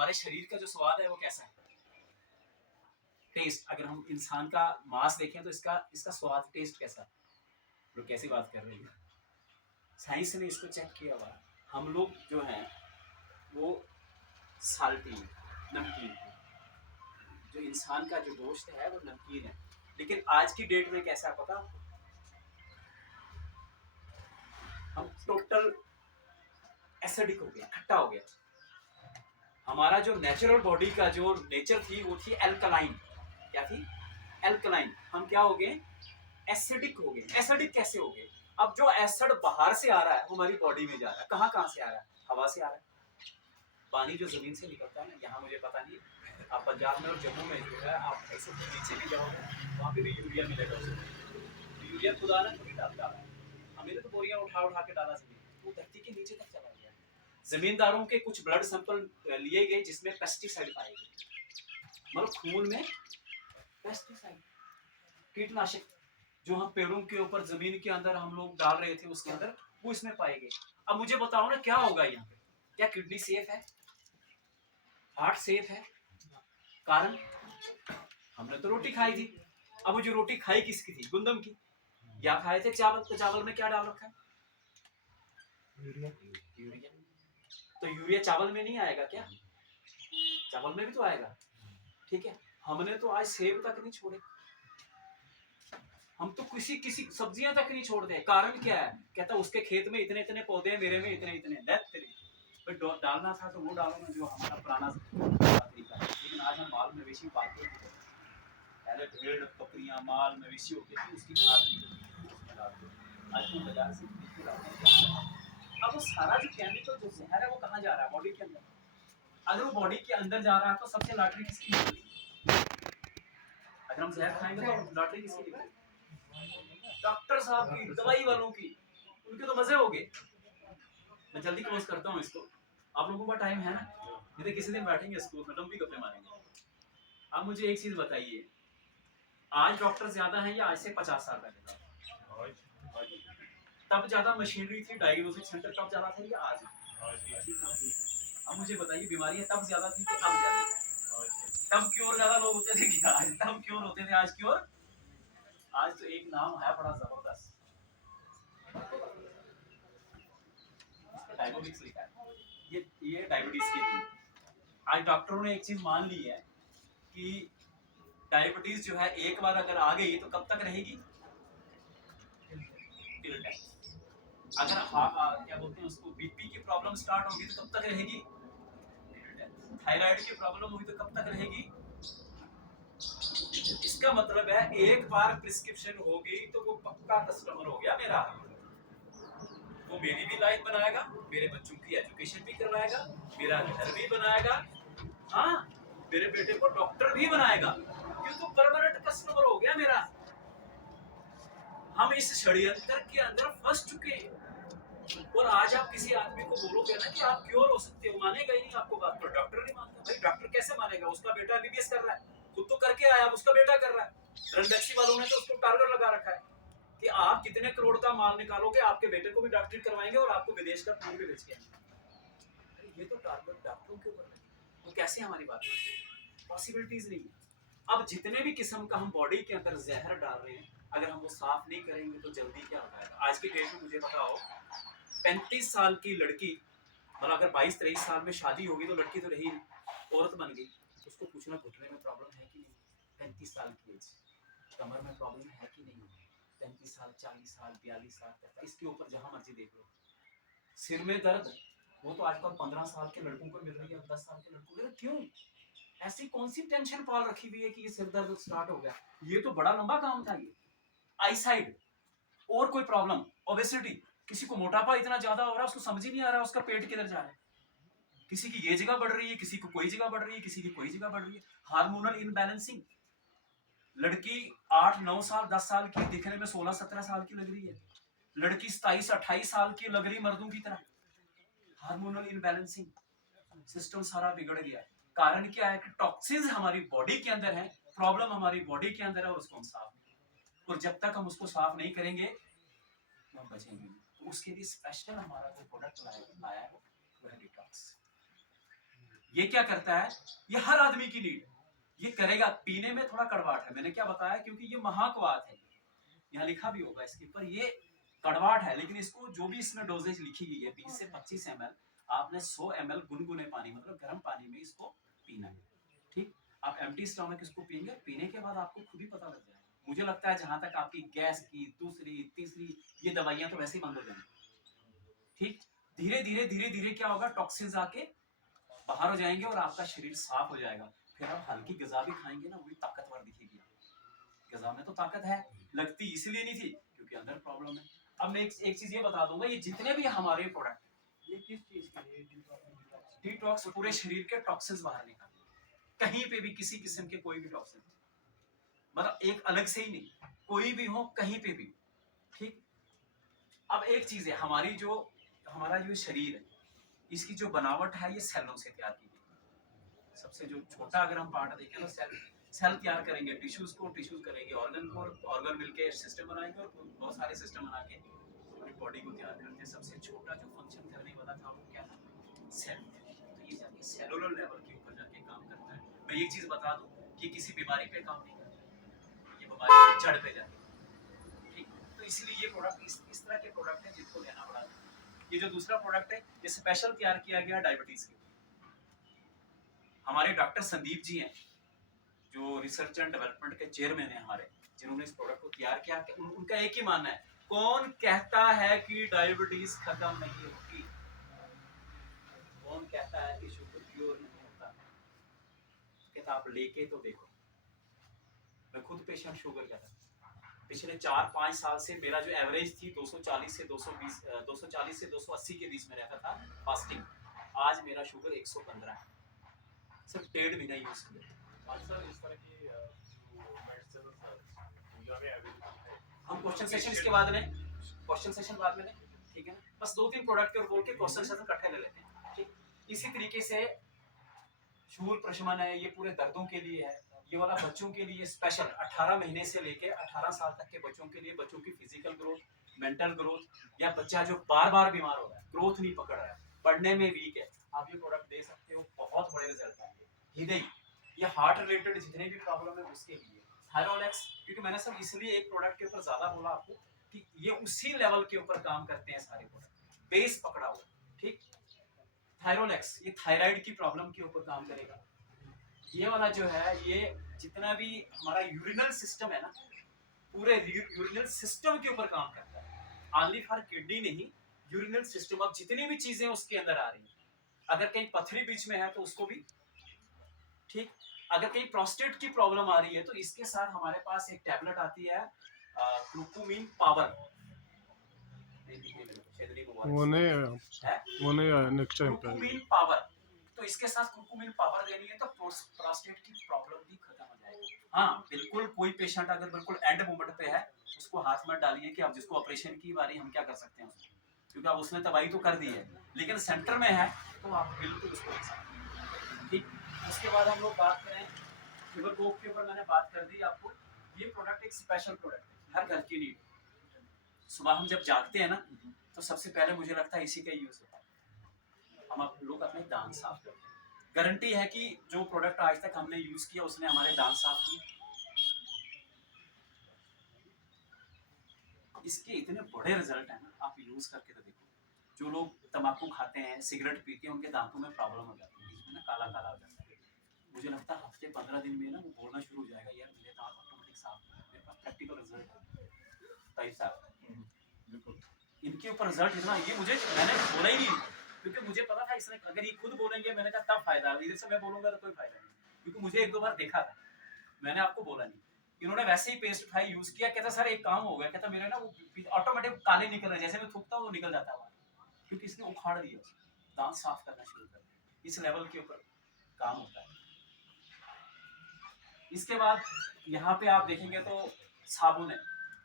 हमारे शरीर का जो स्वाद है वो कैसा है, टेस्ट। अगर हम इंसान का मांस देखें तो इसका इसका स्वाद टेस्ट कैसा है? लोग कैसी बात कर रहे हैं, साइंस ने इसको चेक किया हुआ। हम लोग जो हैं वो साल्टी, नमकीन, जो इंसान का जो गोश्त है वो नमकीन है। लेकिन आज की डेट में कैसा पता आपको, हम टोटल एसिडिक हो गया, खट्टा हो गया। हमारा जो नेचुरल बॉडी का जो नेचर थी वो थी एल्कलाइन। क्या थी? एल्कलाइन। हम क्या हो गए? एसिडिक हो गए। एसिडिक कैसे हो गए? अब जो एसिड बाहर से आ रहा है वो हमारी बॉडी में जा रहा है। कहाँ से आ रहा है? हवा से आ रहा है। पानी जो जमीन से निकलता है ना, यहाँ मुझे पता नहीं, आप पंजाब में और जम्मू में जो है आप ऐसे नीचे भी जाओगे वहाँ पे भी यूरिया मिलेगा उसको। यूरिया खुदा ने थोड़ी डाला है, हमने तो बोरियां उठा उठा के डाला जमीन, वो धरती के नीचे तक चला गया। जमींदारों के कुछ ब्लड सैंपल लिए गए जिसमें पेस्टिसाइड पाए गए, मतलब खून में पेस्टिसाइड, कीटनाशक, जो हम पेड़ों के ऊपर जमीन के अंदर हम लोग डाल रहे थे उसके अंदर, वो इसमें पाए गए। अब मुझे बताओ ना क्या होगा यहाँ पे? क्या किडनी सेफ है? हार्ट सेफ है? कारण हमने तो रोटी खाई थी। अब वो जो रोटी खाई किसकी थी? गुंदम की। या खाए थे चावल, तो चावल में क्या डाल रखा है? यूरिया। तो यूरिया चावल में नहीं आएगा क्या? चावल में भी तो आएगा। ठीक है, हमने तो आज सेब तक नहीं छोड़े, हम तो किसी किसी सब्जियां तक नहीं छोड़ते। कारण क्या है? कहता उसके खेत में इतने इतने पौधे हैं, मेरे में इतने इतने। डालना था तो वो डालो ना, जो हमारा पुराना तरीका है। लेकिन आज हम माल मवेशी पालते हैं, पहले भेड़ बकरियां माल मवेशी होते थे, उसकी खाद उसमें डालते हैं। आज तो बाजार से खरीद के लाते हैं। अब वो सारा जो केमिकल जो जहर है वो कहाँ जा रहा है? बॉडी के अंदर। अगर वो बॉडी के अंदर जा रहा है तो सबसे लॉटरी किसकी निकलेगी? अगर हम जहर खाएंगे तो लॉटरी किसकी निकलेगी? डॉक्टर साहब की, दवाई वालों की। उनके तो मजे हो गए। मैं जल्दी क्लोज करता हूँ इसको, आप लोगों का टाइम है ना? नहीं तो किसी दिन बैठेंगे इसको खत्म भी गप्पे मारेंगे। आप मुझे एक चीज बताइए, आज डॉक्टर ज्यादा है या आज से 50 साल पहले? तब ज्यादा मशीनरी थी, डायग्नोस्टिक सेंटर तब ज्यादा थे या आज? अब मुझे बताइए, बीमारियां तब ज्यादा थी कि अब ज्यादा? तब क्योर ज्यादा लोग होते थे कि आज? तब क्योर होते थे, आज क्योर। आज तो एक नाम है बड़ा जबरदस्त, डायबिटीज लिखा है। ये डायबिटीज की थी। आज डॉक्टरों ने एक चीज मान ली है कि डायबिटीज जो है एक बार अगर आ गई तो कब तक रहेगी? Till death. अगर क्या बोलते हैं उसको, बीपी की प्रॉब्लम स्टार्ट होगी तो कब तक रहेगी? थायराइड की प्रॉब्लम होगी तो कब तक रहेगी? इसका मतलब है एक बार प्रिस्क्रिप्शन होगी तो वो पक्का कस्टमर हो गया मेरा। वो मेरी भी लाइफ बनाएगा, मेरे बच्चों की एजुकेशन भी करवाएगा, मेरा घर भी बनाएगा, हाँ, मेरे बेटे को डॉक्टर भी बनाएगा, क्यों? तो परमानेंट कस्टमर हो गया मेरा। हम इस षड्यंत्र के अंदर फंस चुके हैं। और आज आप किसी आदमी को बोलोगे ना कि आप क्योर हो सकते हो, मानेगा ही नहीं आपको बात पर। डॉक्टर नहीं मानता भाई, डॉक्टर कैसे मानेगा? उसका बेटा एमबीबीएस कर रहा है, खुद तो करके आया, उसका बेटा कर रहा है। रणडक्सी वालों ने तो उसको टारगेट लगा रखा है कि आप कितने करोड़ का माल निकालोगे, आपके बेटे को भी डॉक्टरी करवाएंगे और आपको विदेश का खून भी बेच के आएंगे। ये तो टारगेट डॉक्टरों के ऊपर है, वो कैसे हमारी बात? पॉसिबिलिटीज नहीं है। अब जितने भी किस्म का हम बॉडी के अंदर जहर डाल रहे हैं, अगर हम वो साफ नहीं करेंगे तो जल्दी क्या होता है? आज की डेट में मुझे बताओ, 35 साल की लड़की, मतलब अगर 22-23 साल में शादी होगी तो लड़की तो रही, औरत बन गई, उसको पूछना घुटने में प्रॉब्लम है कि नहीं? 35 साल की एज, कमर में प्रॉब्लम है कि नहीं? 35 साल, 40 साल, 42 साल, 43, इसके ऊपर जहां मर्जी देख लो। सिर में दर्द, वो तो आजकल 15 साल के लड़कों को मिल रही है, 10 साल के लड़कों को। क्यों? ऐसी कौन सी टेंशन पाल रखी हुई है कि ये सिर दर्द स्टार्ट हो गया? ये तो बड़ा लंबा काम था ये। आईसाइड, और कोई प्रॉब्लम, ओबेसिटी, किसी को मोटापा इतना ज्यादा हो रहा है उसको समझ ही नहीं आ रहा उसका पेट किधर जा रहा है। किसी की ये जगह बढ़ रही है, किसी को कोई जगह बढ़ रही है, किसी की कोई जगह बढ़ रही है। हार्मोनल इनबैलेंसिंग, लड़की 8-9 साल 10 साल की दिखने में 16-17 साल की लग रही है, लड़की 27-28 साल की लग रही मर्दों की तरह। हार्मोनल इनबैलेंसिंग, सिस्टम सारा बिगड़ गया। कारण क्या है कि टॉक्सिन्स हमारी बॉडी के अंदर है, प्रॉब्लम हमारी बॉडी के अंदर है और उसको हम साफ नहीं, और जब तक हम उसको साफ नहीं करेंगे हम बचेंगे। तो उसके लिए स्पेशल हमारा जो प्रोडक्ट लाया है वो है डिटॉक्स। ये क्या करता है, ये हर आदमी की नीड है, ये करेगा। पीने में थोड़ा कड़वाहट है, मैंने क्या बताया, क्योंकि ये महाकवात है, यहाँ लिखा भी होगा इसके ऊपर, ये कड़वाहट है, लेकिन इसको जो भी इसमें डोजेज लिखी गई है 20 से 25 ml, आपने 100 ml गुनगुने पानी मतलब गर्म पानी में इसको पीना है। ठीक, आप एम्प्टी स्टमक इसको पिएंगे, पीने के बाद आपको खुद ही पता लग जाएगा। मुझे लगता है जहां तक आपकी गैस की दूसरी तीसरी ये दवाइयां तो वैसे ही बंद हो जाएंगी। ठीक, धीरे धीरे धीरे धीरे क्या होगा, टॉक्सिन्स आके बाहर हो जाएंगे और आपका शरीर साफ हो जाएगा। फिर आप हल्की गजा भी खाएंगे ना, वो भी ताकतवर दिखेगी। गजा में तो ताकत है, लगती इसलिए नहीं थी क्योंकि अंदर प्रॉब्लम है। अब मैं एक चीज ये बता दूंगा, ये जितने भी हमारे प्रोडक्ट, ये किस चीज के लिए डिटॉक्स, पूरे शरीर के टॉक्सिन्स बाहर निकालने, कहीं पे भी किसी किस्म के कोई भी टॉक्सिन, मतलब एक अलग से ही नहीं, कोई भी हो कहीं पे भी। ठीक, अब एक चीज है, हमारा जो शरीर है, इसकी जो बनावट है ये सेलों से तैयार की गई। सबसे जो छोटा अगर हम पार्ट देखें तो सेल तैयार करेंगे, टिश्यूज करेंगे, ऑर्गन मिलके सिस्टम बनाएंगे और बहुत सारे सिस्टम बना के पूरी बॉडी को तैयार करते हैं। सबसे छोटा जो फंक्शन करने वाला था वो क्या था, सेल। तो ये जाके सेलुलर लेवल के ऊपर जाके काम करता है। मैं एक चीज बता दूं कि किसी बीमारी पे काम नहीं करता, ये बीमारी की जड़ पे जाती है। ठीक, तो इसलिए ये प्रोडक्ट इस तरह के प्रोडक्ट है जिनको लेना पड़ा। ये जो दूसरा प्रोडक्ट है ये स्पेशल तैयार किया गया डायबिटीज के। हमारे डॉक्टर संदीप जी हैं जो रिसर्च एंड डेवलपमेंट के चेयरमैन है हमारे, जिन्होंने इस प्रोडक्ट को तैयार किया। उनका एक ही मानना है, कौन कहता है कि डायबिटीज खत्म नहीं होगी, कौन कहता है कि शुगर क्योर नहीं होता, कहता आप लेके तो देखो। मैं खुद पेशेंट शुगर का था, पिछले 4-5 साल से मेरा जो एवरेज थी 240 से 220, 240 से 280 के बीच में रहता था फास्टिंग। आज मेरा शुगर 115 है, सिर्फ 1.5 महीना यूज किया। हम क्वेश्चन सेशन इसके बाद में, क्वेश्चन सेशन बाद में, ठीक है ना, बस 2-3 प्रोडक्ट और बोल के क्वेश्चन सेशन इकट्ठे ले लेते हैं। ठीक, इसी तरीके से शूल प्रशमन है, ये पूरे दर्दों के लिए है। ये वाला बच्चों के लिए स्पेशल 18 महीने से लेके 18 साल तक के बच्चों के लिए, बच्चों की फिजिकल ग्रोथ, मेंटल ग्रोथ, या बच्चा जो बार बार बीमार हो रहा है, ग्रोथ नहीं पकड़ रहा है, पढ़ने में वीक है, आप ये प्रोडक्ट दे सकते हो, बहुत बड़े रिजल्ट आएंगे। हृदय, ये हार्ट रिलेटेड जितने भी प्रॉब्लम है उसके लिए। थायरोलेक्स, क्योंकि मैंने सब इसलिए एक प्रोडक्ट के ऊपर ज्यादा बोला आपको कि ये उसी लेवल के ऊपर काम करते हैं सारे प्रोडक्ट, बेस पकड़ा हुआ। ठीक, थायरोलेक्स ये थायराइड की प्रॉब्लम के ऊपर काम करेगा। ये वाला जो है, ये जितना भी हमारा यूरिनल सिस्टम है ना, पूरे यूरिनल सिस्टम के ऊपर काम करता है, ओनली फॉर किडनी नहीं, यूरिनल सिस्टम। अब जितनी भी चीजें उसके अंदर आ रही है, अगर कहीं पथरी बीच में है तो उसको भी। ठीक, अगर कहीं प्रोस्टेट की प्रॉब्लम आ रही है तो इसके साथ हमारे पास एक टैबलेट आती है क्लूकोमीन पावर, वो नहीं आया नेक्स्ट टाइम पे। क्लूकोमीन पावर, तो इसके साथ क्लूकोमीन पावर देनी है तो प्रोस्टेट की प्रॉब्लम भी खत्म हो जाएगी। हाँ बिल्कुल, कोई पेशेंट अगर बिल्कुल एंड मोमेंट पे है, उसको हाथ मत डालिए कि अब जिसको ऑपरेशन की बारी हम क्या कर सकते हैं उसको, क्योंकि अब उसने तबाही तो कर दी है, लेकिन सेंटर में है तो आप बिल्कुल उसको ले सकते हैं। ठीक, उसके बाद हम लोग बात करें लिवर कोक के ऊपर, मैंने बात कर दी आपको। ये प्रोडक्ट एक स्पेशल प्रोडक्ट है, हर घर की नीड। सुबह हम जब जागते हैं ना तो सबसे पहले मुझे लगता है इसी का यूज होता है। हम लोग अपने दांत साफ करते हैं, गारंटी है कि जो प्रोडक्ट आज तक हमने यूज किया उसने हमारे दांत साफ किए। इसके इतने बड़े रिजल्ट हैं ना, आप यूज करके तो देखो। जो लोग तंबाकू खाते हैं, सिगरेट पीते हैं, उनके दांतों में प्रॉब्लम हो जाती है, इसमें ना काला काला हो जाता है। मुझे लगता है हफ्ते 15 दिन में ना वो बोलना शुरू हो जाएगा, यार मेरे दांत ऑटोमेटिक साफ। मेरे पास प्रैक्टिकल रिजल्ट है भाई साहब, बिल्कुल। इनके ऊपर रिजल्ट इतना, ये मुझे, मैंने बोला ही नहीं क्योंकि मुझे पता था इसने, अगर ये खुद बोलेंगे मैंने कहा तब फायदा, इधर से मैं बोलूंगा तो कोई फायदा नहीं, क्योंकि मुझे 1-2 बार देखा था, मैंने आपको बोला नहीं। इन्होंने वैसे ही पेस्ट उठाई, यूज किया, कहता सर एक काम हो गया, कहता मेरे ना वो ऑटोमेटिक काले निकल रहे, जैसे मैं थूकता हूँ वो निकल जाता है, क्योंकि इसने उखाड़ दिया, दांत साफ करना शुरू कर दिया। इस लेवल के ऊपर काम होता है। इसके बाद यहाँ पे आप देखेंगे तो साबुन है,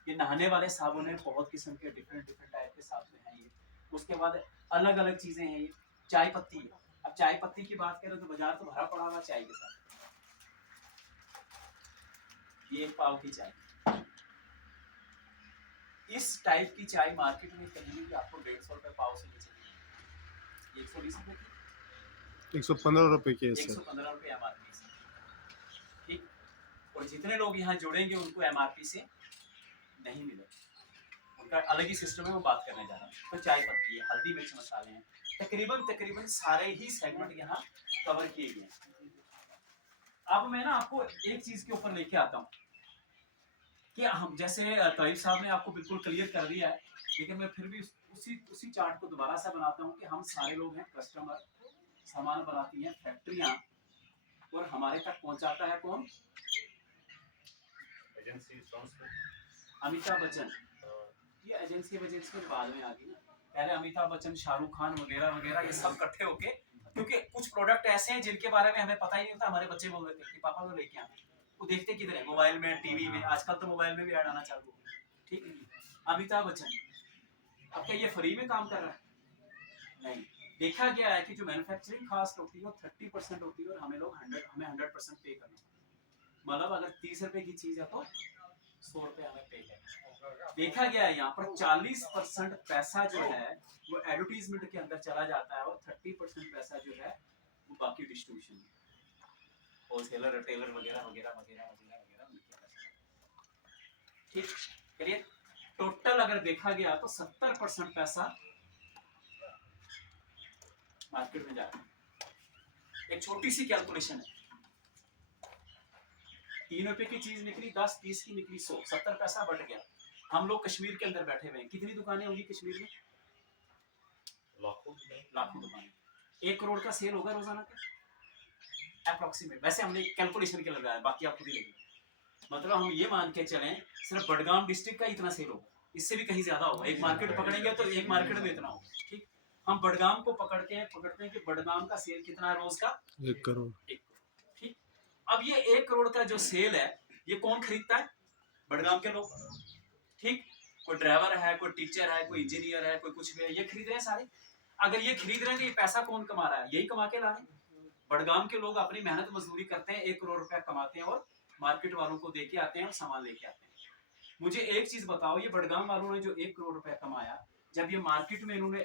ये नहाने वाले साबुन है, बहुत किस्म के डिफरेंट टाइप के साबुन हैं ये। उसके बाद अलग अलग चीजें हैं, ये चाय पत्ती है। अब चाय पत्ती की बात करें तो बाजार तो भरा पड़ा हुआ चाय के साथ। ये 1 पाव की चाय, इस टाइप की चाय मार्केट में कहीं भी आपको 150 रुपए पाव से नीचे, 120 रुपए की 115 रुपए की है सर। 115 रुपये एमआरपी से, ठीक। और जितने लोग यहाँ जुड़ेंगे उनको एमआरपी से नहीं मिलेगा, उनका अलग ही सिस्टम है, वो बात करने जा रहा हूँ। तो चाय पत्ती है, हल्दी मिर्च मसाले हैं, तकरीबन सारे ही सेगमेंट यहाँ कवर किए गए हैं। अब मैं ना आपको एक चीज के ऊपर लेके आता हूँ कि हम जैसे तरीफ साहब ने आपको बिल्कुल क्लियर कर दिया है, लेकिन मैं फिर भी उसी चार्ट को दोबारा से बनाता हूँ कि हम सारे लोग हैं कस्टमर, सामान बनाती हैं फैक्ट्रियां, और हमारे तक पहुंचाता है कौन? एजेंसी अमिताभ बच्चन। ये एजेंसी बाद में आ गई ना, पहले अमिताभ बच्चन, शाहरुख खान वगैरह वगैरह ये सब इकट्ठे होके, क्योंकि कुछ प्रोडक्ट ऐसे हैं जिनके बारे में हमें पता ही नहीं होता। हमारे बच्चे बोल रहे थे कि पापा वो लेके आए, वो देखते किधर है? मोबाइल में, टीवी में, आजकल तो मोबाइल में भी ऐड आना चालू हो गया, ठीक है। अमिताभ बच्चन अब क्या ये फ्री में काम कर रहा है? नहीं। देखा गया है कि जो मैन्युफैक्चरिंग कॉस्ट होती है वो 30% होती है, और हमें 100% पे करना है। मतलब अगर 30 रुपए की चीज है तो 100 रुपए हमें पे करना। देखा गया है यहाँ पर 40% पैसा जो है वो एडवर्टीजमेंट के अंदर चला जाता है, और 30% पैसा जो है वो बाकी डिस्ट्रीब्यूशन में, होलसेलर, रिटेलर वगैरह वगैरह वगैरह वगैरह वगैरह, ठीक। चलिए, टोटल अगर देखा गया तो 70% पैसा मार्केट में जाता है। एक छोटी सी कैलकुलेशन है, 3 रुपए की चीज निकली 10, 30 की निकली 100, 70 पैसा बढ़ गया। हम लोग कश्मीर के अंदर बैठे हुए हैं, कितनी दुकानें होंगी कश्मीर में? लाखों दुकानें। 1 करोड़ का सेल होगा रोजाना का अप्रोक्सीमेट, वैसे हमने कैलकुलेशन के लगाया, बाकी आपको भी लगेगा। मतलब हम ये मान के चलें सिर्फ बडगाम डिस्ट्रिक्ट का इतना सेल होगा, इससे भी कहीं ज्यादा होगा। एक मार्केट पकड़ेंगे तो एक मार्केट में इतना होगा, ठीक। हम बडगाम को पकड़ते हैं कि बडगाम का सेल कितना है रोज का? 1 करोड़। ठीक। अब ये 1 करोड़ का जो सेल है ये कौन खरीदता है? बडगाम के लोग, ठीक। कोई ड्राइवर है, कोई टीचर है, कोई इंजीनियर है, कोई कुछ भी है, ये खरीद रहे हैं सारे। अगर ये खरीद रहे हैं तो ये पैसा कौन कमा रहा है? यही कमा के ला रहे हैं। बडगाम के लोग अपनी मेहनत मजदूरी करते हैं, 1 करोड़ रुपया कमाते हैं, और मार्केट वालों को दे के आते हैं और सामान लेके आते हैं। मुझे एक चीज बताओ, ये बडगाम वालों ने जो 1 करोड़ रुपया कमाया, जब ये मार्केट में इन्होंने